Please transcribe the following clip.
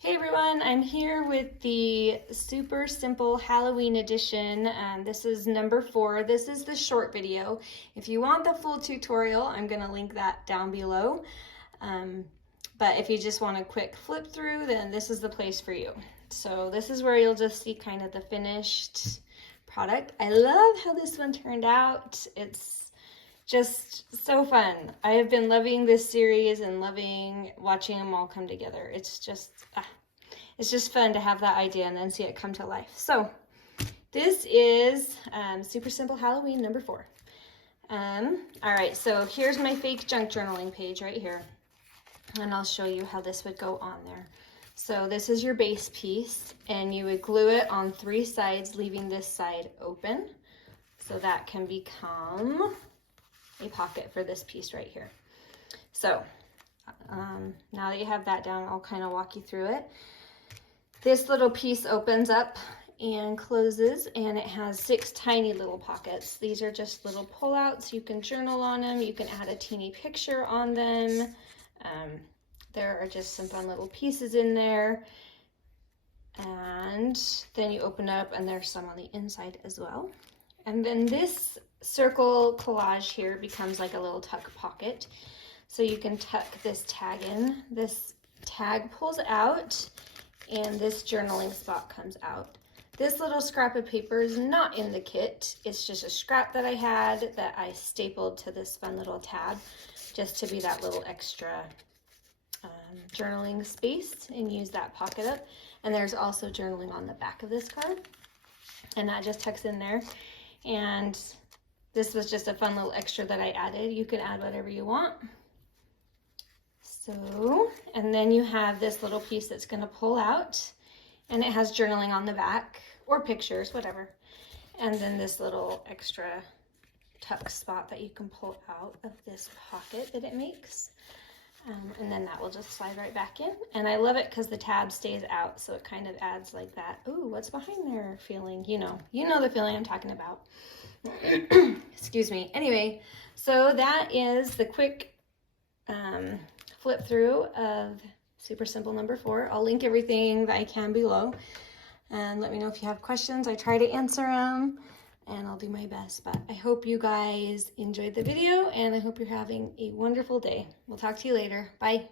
Hey everyone, I'm here with the super simple Halloween edition. This is number 4. This is the short video. If you want the full tutorial, I'm going to link that down below. But if you just want a quick flip through, then this is the place for you. So this is where you'll just see kind of the finished product. I love how this one turned out. It's just so fun. I have been loving this series and loving watching them all come together. It's just fun to have that idea and then see it come to life. So this is super simple Halloween number 4. All right, so here's my fake junk journaling page right here, and I'll show you how this would go on there. So this is your base piece, and you would glue it on 3 sides, leaving this side open, so that can become a pocket for this piece right here. So now that you have that down, I'll kind of walk you through it. This little piece opens up and closes, and it has 6 tiny little pockets. These are just little pullouts. You can journal on them. You can add a teeny picture on them. There are just some fun little pieces in there. And then you open up, and there's some on the inside as well. And then this circle collage here becomes like a little tuck pocket. So you can tuck this tag in. This tag pulls out, and this journaling spot comes out. This little scrap of paper is not in the kit. It's just a scrap that I had that I stapled to this fun little tab just to be that little extra journaling space, and use that pocket up. And there's also journaling on the back of this card, and that just tucks in there. And this was just a fun little extra that I added. You can add whatever you want. So, and then you have this little piece that's going to pull out, and it has journaling on the back, or pictures, whatever. And then this little extra tuck spot that you can pull out of this pocket that it makes. And then that will just slide right back in. And I love it because the tab stays out, so it kind of adds like that, ooh, what's behind there feeling, you know the feeling I'm talking about. Excuse me. Anyway, so that is the quick flip through of super simple number 4. I'll link everything that I can below, and let me know if you have questions. I try to answer them, and I'll do my best. But I hope you guys enjoyed the video, and I hope you're having a wonderful day. We'll talk to you later. Bye.